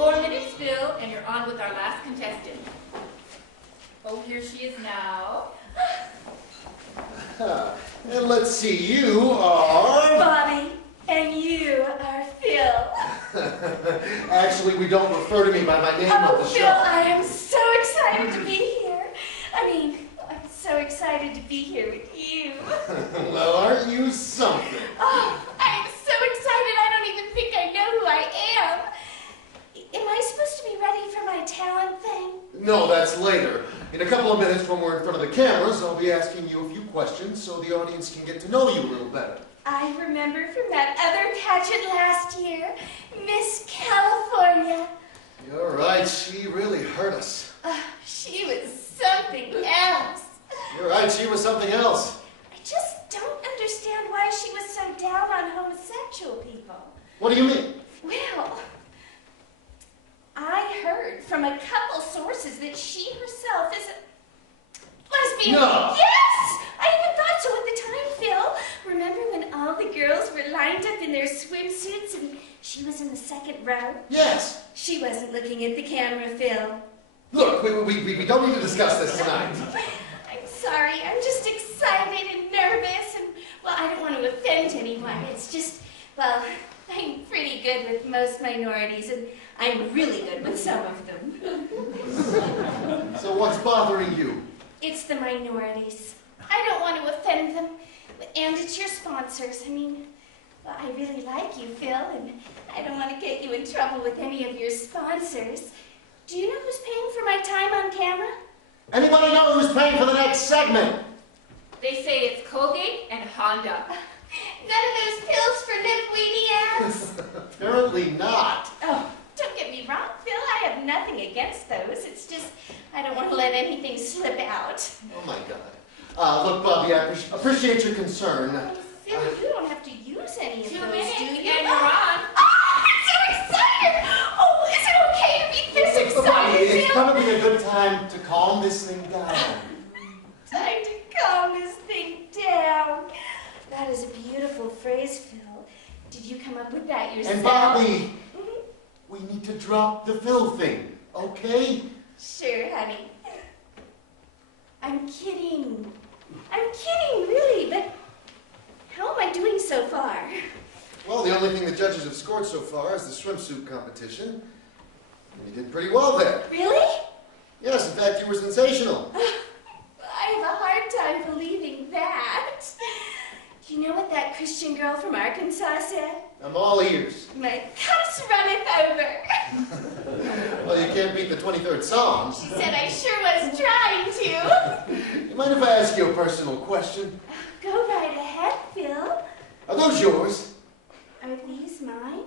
4 minutes, Phil, and you're on with our last contestant. Oh, here she is now. And let's see, you are... Bobby, and you are Phil. Actually, we don't refer to me by my name on the show. Phil, I am so excited to be here. I mean, I'm so excited to be here with you. Well, aren't you something? Oh, I'm so excited I don't even think I know who I am. Am I supposed to be ready for my talent thing? No, that's later. In a couple of minutes, when we're in front of the cameras, I'll be asking you a few questions so the audience can get to know you a little better. I remember from that other pageant last year, Miss California. You're right, she really hurt us. She was something else. You're right, she was something else. I just don't understand why she was so down on homosexual people. What do you mean? Well, I heard from a couple sources that she herself is a lesbian. No. Yes! I even thought so at the time, Phil. Remember when all the girls were lined up in their swimsuits and she was in the second row? Yes. She wasn't looking at the camera, Phil. Look, we don't need to discuss this tonight. I'm sorry. I'm just excited and nervous and, well, I don't want to offend anyone. It's just, well, I'm pretty good with most minorities and I'm really good with some of them. So what's bothering you? It's the minorities. I don't want to offend them, and it's your sponsors. I mean, well, I really like you, Phil, and I don't want to get you in trouble with any of your sponsors. Do you know who's paying for my time on camera? Anybody know who's paying for the next segment? They say it's Colgate and Honda. None of those pills for lip weenie ads? Apparently not. Oh, don't get me wrong, Phil. I have nothing against those. It's just I don't want to let anything slip out. Oh, my God. Look, Bobby, I appreciate your concern. Oh, Phil, you don't have to use any of 2 those, minutes, do you? and you're on. Oh, I'm so excited! Oh, is it okay to be this Bobby, excited, it's Phil? probably a good time to calm this thing down. Time to calm this thing down. That is a beautiful phrase, Phil. Did you come up with that yourself? And Bobby, we need to drop the Phil thing, okay? Sure, honey. I'm kidding. I'm kidding, really, but how am I doing so far? Well, the only thing the judges have scored so far is the swimsuit competition. And you did pretty well there. Really? Yes, in fact, you were sensational. I have a hard time believing that. You know what that Christian girl from Arkansas said? I'm all ears. My cups runneth over. Well, you can't beat the 23rd Psalm. She said I sure was trying to. You mind if I ask you a personal question? Go right ahead, Phil. Are those yours? Are these mine?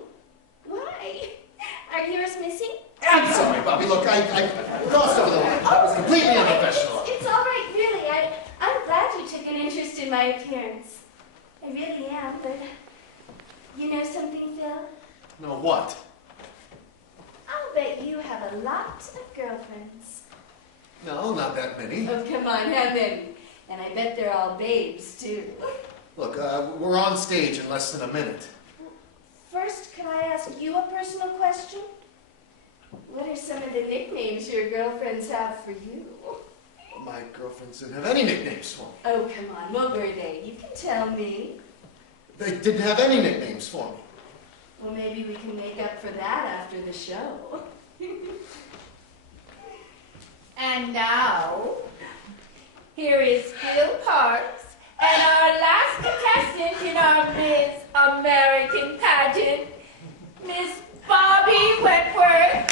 Why? Are yours missing? I'm sorry, Bobby. Look, I crossed over the line. That was completely unprofessional. It's all right, really. I'm glad you took an interest in my appearance. I really am, but you know something, Phil? No, what? I'll bet you have a lot of girlfriends. No, not that many. Oh, come on, how many? And I bet they're all babes, too. Look, we're on stage in less than a minute. First, can I ask you a personal question? What are some of the nicknames your girlfriends have for you? Well, my girlfriends didn't have any nicknames for me. Oh, come on, what were they? You can tell me. They didn't have any nicknames for me. Well, maybe we can make up for that after the show. And now, here is Phil Parks and our last contestant in our Miss American pageant, Miss Bobby Woodward.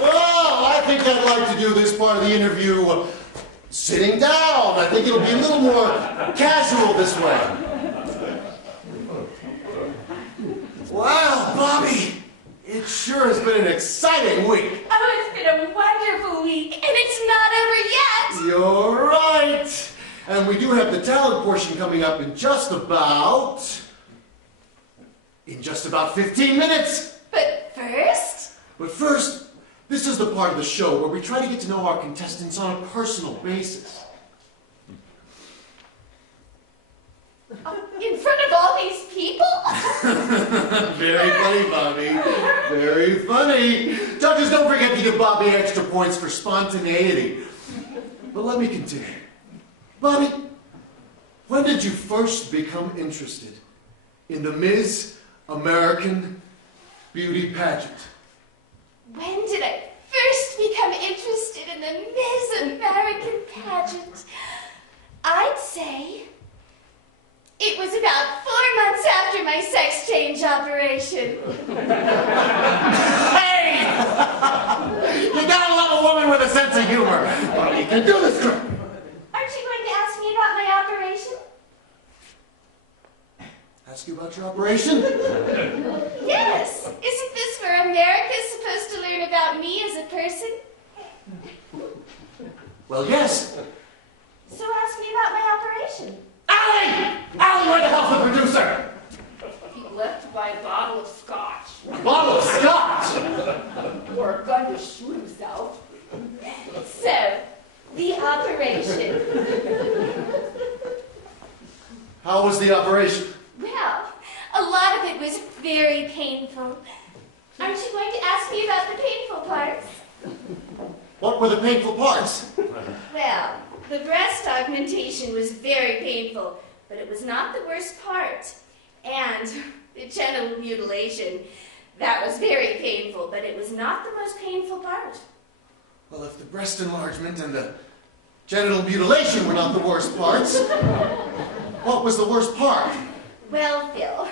Well, I think I'd like to do this part of the interview sitting down. I think it'll be a little more casual this way. Wow, Bobby, it sure has been an exciting week. Oh, it's been a wonderful week, and it's not over yet. You're right. And we do have the talent portion coming up in just about 15 minutes. But first, this is the part of the show where we try to get to know our contestants on a personal basis. In front of all these Very funny, Bobby. Very funny. Judges, don't forget to give Bobby extra points for spontaneity. But let me continue. Bobby, when did you first become interested in the Miss American Beauty Pageant? When did I first become interested in the Miss American pageant? I'd say it was about 4 months after my sex change operation. Hey! You gotta love a woman with a sense of humor. Bobby, you can do this crap. Aren't you going to ask me about my operation? Ask you about your operation? Yes. Isn't this where America's supposed to learn about me as a person? Well, yes. So ask me about my operation. Allie! Allie, where the hell's the producer? He left to buy a bottle of scotch. A bottle of scotch! Or a gun to shoot himself. So, the operation. How was the operation? Well, a lot of it was very painful. Aren't you going to ask me about the painful parts? What were the painful parts? Well, the breast augmentation was very painful, but it was not the worst part. And the genital mutilation, that was very painful, but it was not the most painful part. Well, if the breast enlargement and the genital mutilation were not the worst parts, what was the worst part? Well, Phil,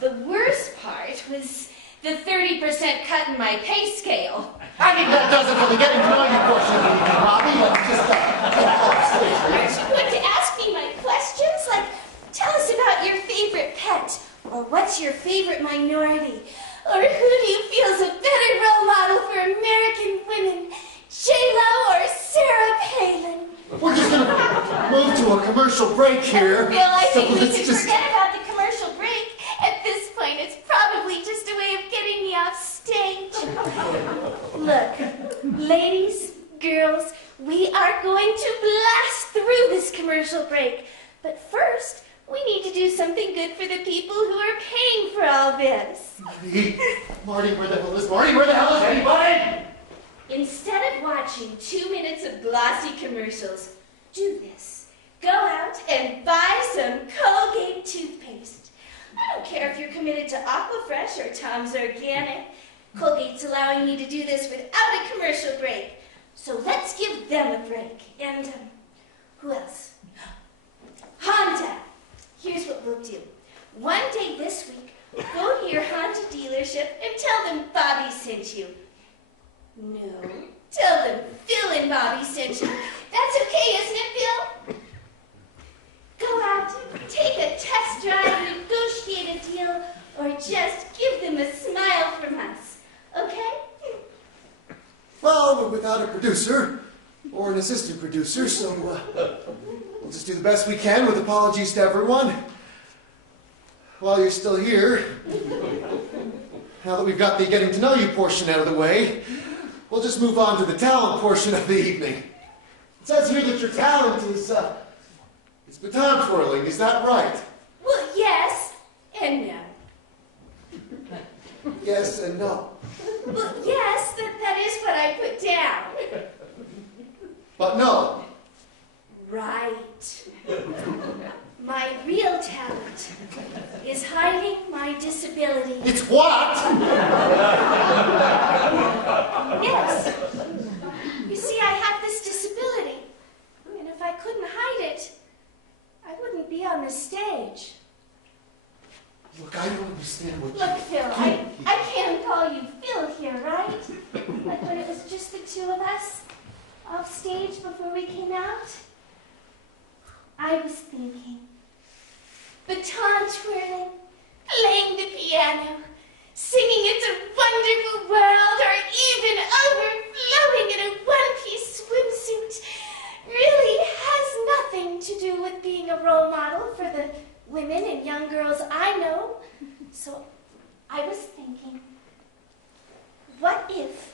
the worst part was the 30% cut in my pay scale. I think that does it for the getting to know you portion of the evening, Bobby. Aren't you going to ask me my questions? Like, tell us about your favorite pet, or what's your favorite minority, or who do you feel is a better role model for American women, J-Lo or Sarah Palin? We're just going to move to a commercial break here. Phil, I think we let's can forget about the commercial break. At this point, it's probably just a way of getting me off stage. Look, ladies, girls, we are going to blast through this commercial break. But first, we need to do something good for the people who are paying for all this. Marty, where the hell is Marty? Where the hell is anybody? Instead of watching 2 minutes of glossy commercials, do this. Go out and buy some Colgate toothpaste. I don't care if you're committed to Aquafresh or Tom's Organic. Colgate's allowing me to do this without a commercial break. So let's give them a break. And who else? Honda. Here's what we'll do. One day this week, go to your Honda dealership and tell them Bobby sent you. No, tell them Phil and Bobby sent you. That's okay, isn't it, Phil? Go out, take a test drive, negotiate a deal, or just give them a smile from us. Okay? Well, we're without a producer or an assistant producer, so we'll just do the best we can with apologies to everyone. While you're still here, now that we've got the getting to know you portion out of the way, we'll just move on to the talent portion of the evening. It says here that your talent is baton twirling. Is that right? Well, yes and no. Yes and no. Well, yes, that is what I put down. But no. Right. My real talent is hiding my disability. It's what? Yes. You see, I have this disability. And if I couldn't hide it, I wouldn't be on the stage. Look, I don't understand what Look, Phil, I can't call you Phil here, right? Like when it was just the two of us off stage before we came out. I was thinking, baton twirling, playing the piano, singing It's a Wonderful World, or even overflowing in a one-piece swimsuit really has nothing to do with being a role model for the women and young girls I know. So I was thinking, what if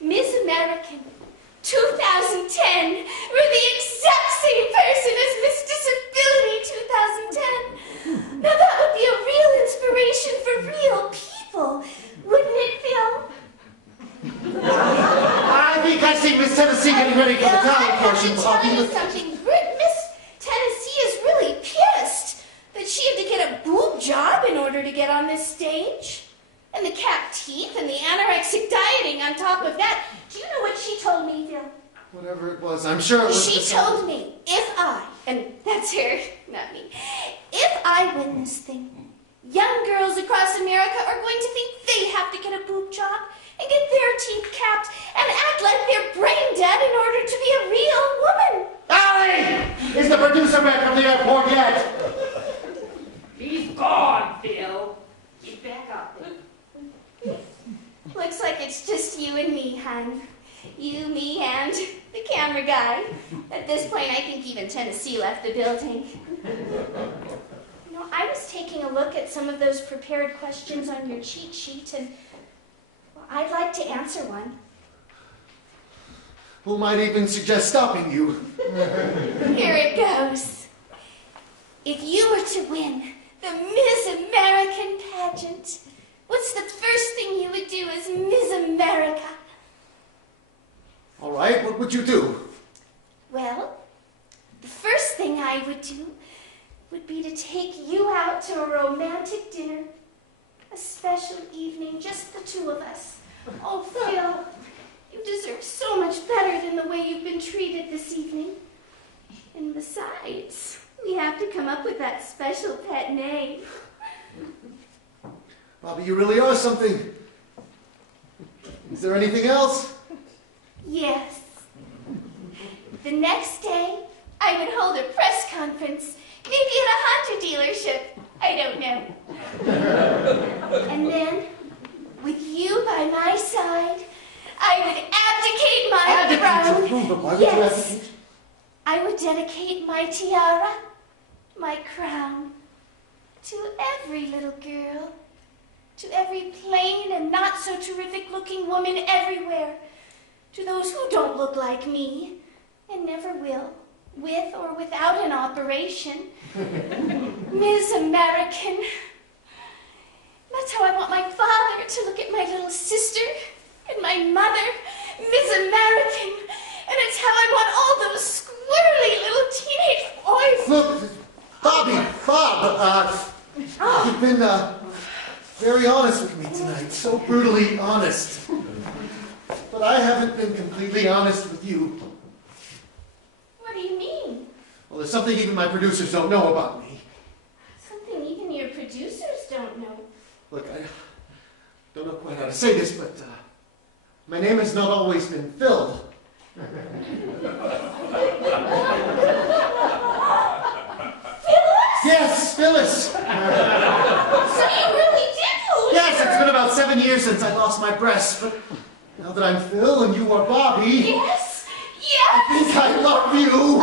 Miss American 2010 were the exact same person as Miss Disability 2010? Now that would be a real inspiration for real to get on this stage. And the capped teeth and the anorexic dieting on top of that. Do you know what she told me, Phil? Whatever it was, I'm sure it was... She told me if I, and that's her, not me, if I win this thing, young girls across America are going to think they have to get a boob job and get their teeth capped and act like they're brain dead in order to be a real woman. Allie! Is the producer back from the airport yet? He's gone, Phil. Get back up there. Looks like it's just you and me, hon. You, me, and the camera guy. At this point, I think even Tennessee left the building. You know, I was taking a look at some of those prepared questions on your cheat sheet, and well, I'd like to answer one. Who might even suggest stopping you? Here it goes. If you were to win the Miss American pageant, what's the first thing you would do as Miss America? All right, what would you do? Well, the first thing I would do would be to take you out to a romantic dinner. A special evening, just the two of us. Oh, Phil, you deserve so much better than the way you've been treated this evening. And besides, we have to come up with that special pet name. Bobby, you really are something. Is there anything else? Yes. The next day, I would hold a press conference, maybe at a Honda dealership. I don't know. And then, with you by my side, I would abdicate my throne. But why would you Yes. abdicate? I would dedicate my tiara, my crown, to every little girl, to every plain and not so terrific looking woman everywhere, to those who don't look like me and never will, with or without an operation. Miss American. That's how I want my father to look at my little sister and my mother, Miss American. And it's how I want all those squirrely little teenage boys. Look, Bob, you've been very honest with me tonight, so brutally honest. But I haven't been completely honest with you. What do you mean? Well, there's something even my producers don't know about me. Something even your producers don't know. Look, I don't know quite how to say this, but my name has not always been Phil. Yes, Phyllis! So you really did lose Yes, her. it's been about 7 years since I lost my breast, but now that I'm Phil and you are Bobby, Yes, I think I love you.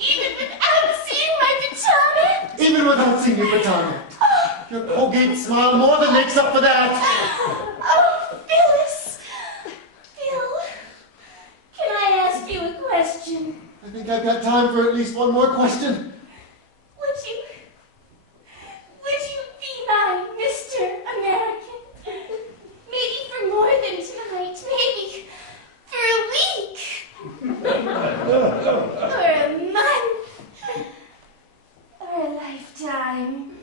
even without seeing my baton. Even without seeing your baton. Your Colgate smile more than makes up for that. Oh, Phyllis. Phil, can I ask you a question? I think I've got time for at least one more question. Would you be my Mr. American? Maybe for more than tonight. Maybe for a week. Or a month. Or a lifetime.